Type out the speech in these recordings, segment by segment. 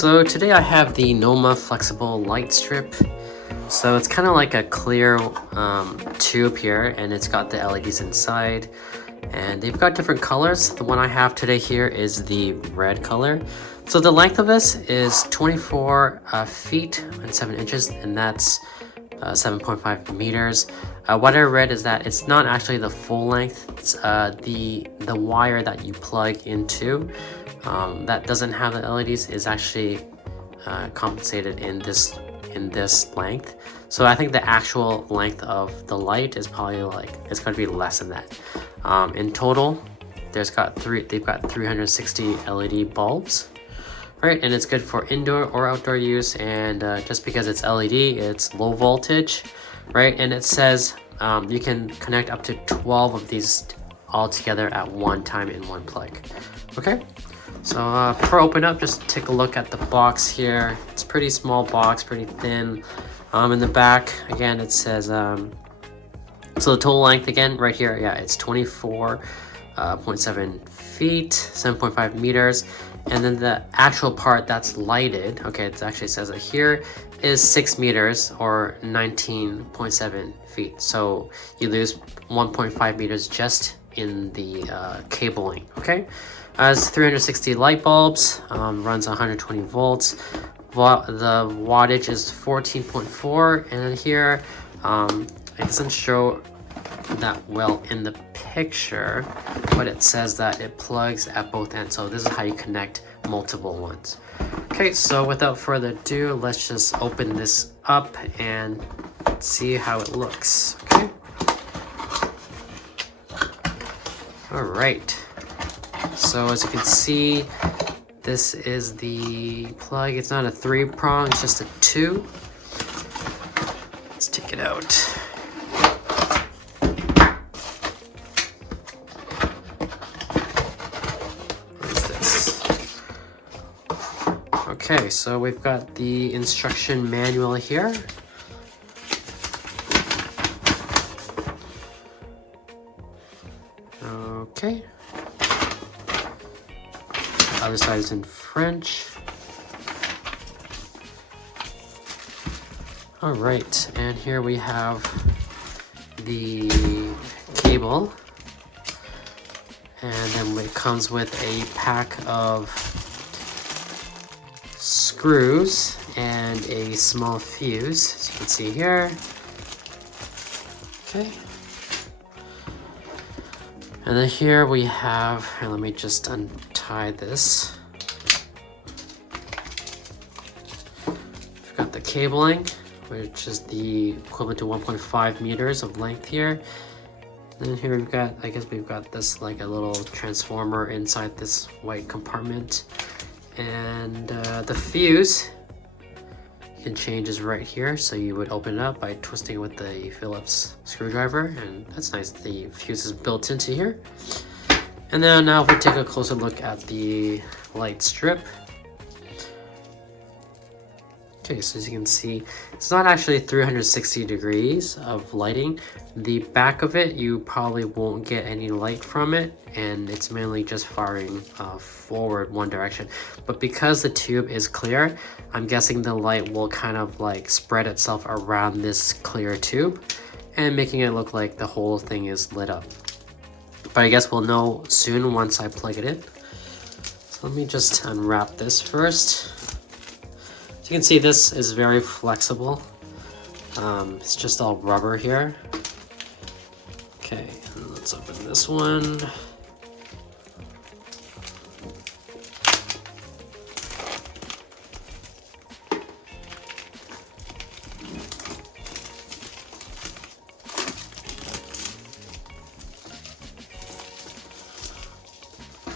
So today I have the NOMA flexible light strip. So it's kind of like a clear tube here, and it's got the LEDs inside, and they've got different colors. The one I have today here is the red color. So the length of this is 24 feet and 7 inches, and that's 7.5 meters. What I read is that it's not actually the full length. It's the wire that you plug into that doesn't have the LEDs is actually compensated in this length. So I think the actual length of the light is probably like, it's going to be less than that. In total, they've got 360 LED bulbs. Right, and it's good for indoor or outdoor use, and just because it's LED, it's low voltage, right? And it says you can connect up to 12 of these all together at one time in one plug. Okay, so before I open up, just take a look at the box here. It's a pretty small box, pretty thin. In the back, again, it says, so the total length again, right here, yeah, it's 24.7 feet, 7.5 meters. And then the actual part that's lighted, okay, it actually says it here, is 6 meters or 19.7 feet. So you lose 1.5 meters just in the cabling, okay? Has 360 light bulbs, runs 120 volts. The wattage is 14.4, and then here, it doesn't show that well in the picture, but it says that it plugs at both ends. So this is how you connect multiple ones. Okay, so without further ado, let's just open this up and see how it looks. Okay, all right, so as you can see, this is the plug. It's not a 3-prong, it's just a 2. Let's take it out. Okay, so we've got the instruction manual here. Okay. The other side is in French. All right, and here we have the cable. And then it comes with a pack of screws and a small fuse, as you can see here. Okay, and then here we have, and let me just untie this. We've got the cabling, which is the equivalent to 1.5 meters of length here. And then here we've got, I guess we've got this like a little transformer inside this white compartment. And the fuse, you can change is right here. So you would open it up by twisting with the Phillips screwdriver, and that's nice. The fuse is built into here. And then now if we take a closer look at the light strip. Okay, so as you can see, it's not actually 360 degrees of lighting. The back of it, you probably won't get any light from it, and it's mainly just firing forward one direction. But because the tube is clear, I'm guessing the light will kind of like spread itself around this clear tube and making it look like the whole thing is lit up. But I guess we'll know soon once I plug it in. So let me just unwrap this first. You can see this is very flexible. It's just all rubber here. Okay, let's open this one.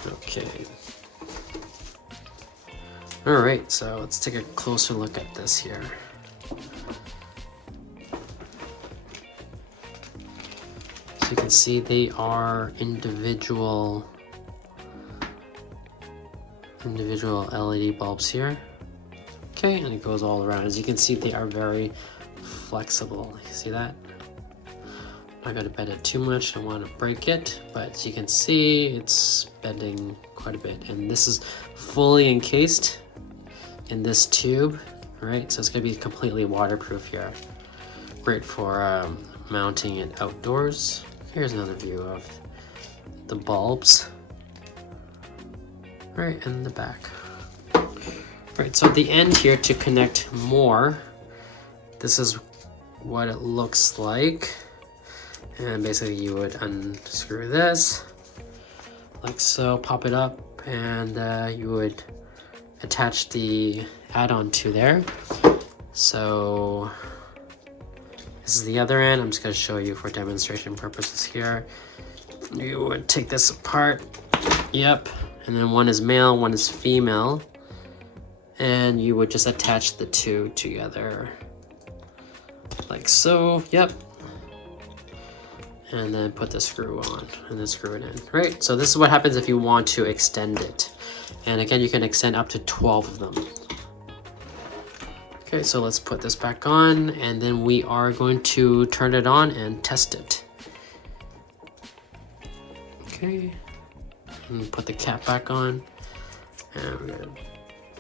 Okay. All right, so let's take a closer look at this here. So you can see they are individual LED bulbs here. Okay, and it goes all around. As you can see, they are very flexible. You see that? I'm not gonna bend it too much, I don't want to break it, but as you can see, it's bending quite a bit. And this is fully encased in this tube, right? So it's gonna be completely waterproof here. Great for mounting it outdoors. Here's another view of the bulbs, right in the back. Right, so at the end here to connect more, this is what it looks like. And basically you would unscrew this, like so, pop it up, and you would attach the add-on to there. So this is the other end. I'm just going to show you for demonstration purposes here. You would take this apart, yep, and then one is male, one is female, and you would just attach the two together like so, yep, and then put the screw on and then screw it in. Right, so this is what happens if you want to extend it, and again you can extend up to 12 of them. Okay, so let's put this back on, and then we are going to turn it on and test it. Okay, and put the cap back on, and we're gonna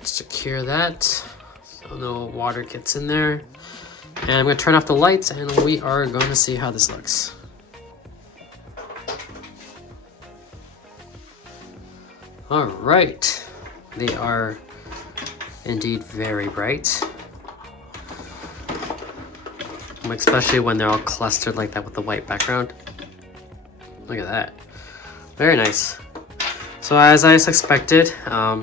secure that so no water gets in there. And I'm gonna turn off the lights, and we are going to see how this looks. All right, they are indeed very bright. Especially when they're all clustered like that with the white background. Look at that. Very nice. So as I suspected,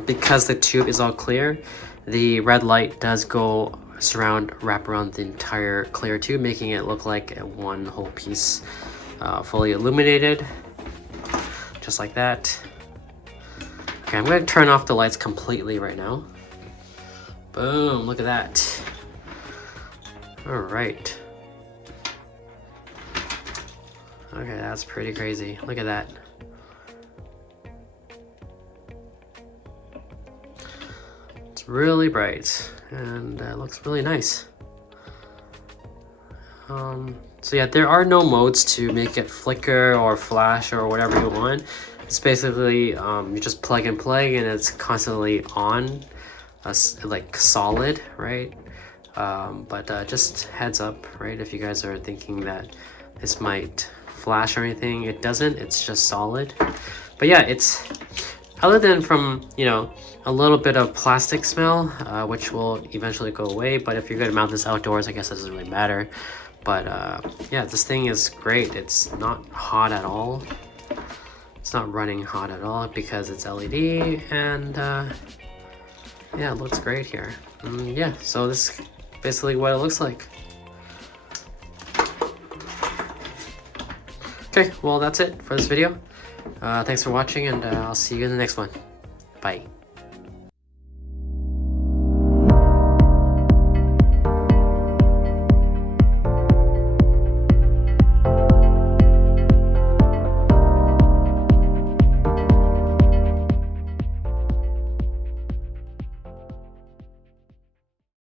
because the tube is all clear, the red light does go wrap around the entire clear tube, making it look like one whole piece, fully illuminated, just like that. Okay, I'm going to turn off the lights completely right now. Boom, look at that. All right. Okay, that's pretty crazy. Look at that. It's really bright and looks really nice. So yeah, there are no modes to make it flicker or flash or whatever you want. It's basically you just plug and play, and it's constantly on, like solid, right? But just heads up, right? If you guys are thinking that this might flash or anything, it doesn't. It's just solid. But yeah, it's other than from, you know, a little bit of plastic smell, which will eventually go away. But if you're gonna mount this outdoors, I guess it doesn't really matter. But yeah, this thing is great. It's not hot at all. It's not running hot at all because it's LED, and yeah, it looks great here. Yeah, so this is basically what it looks like. Okay, well that's it for this video. Thanks for watching, and I'll see you in the next one. Bye.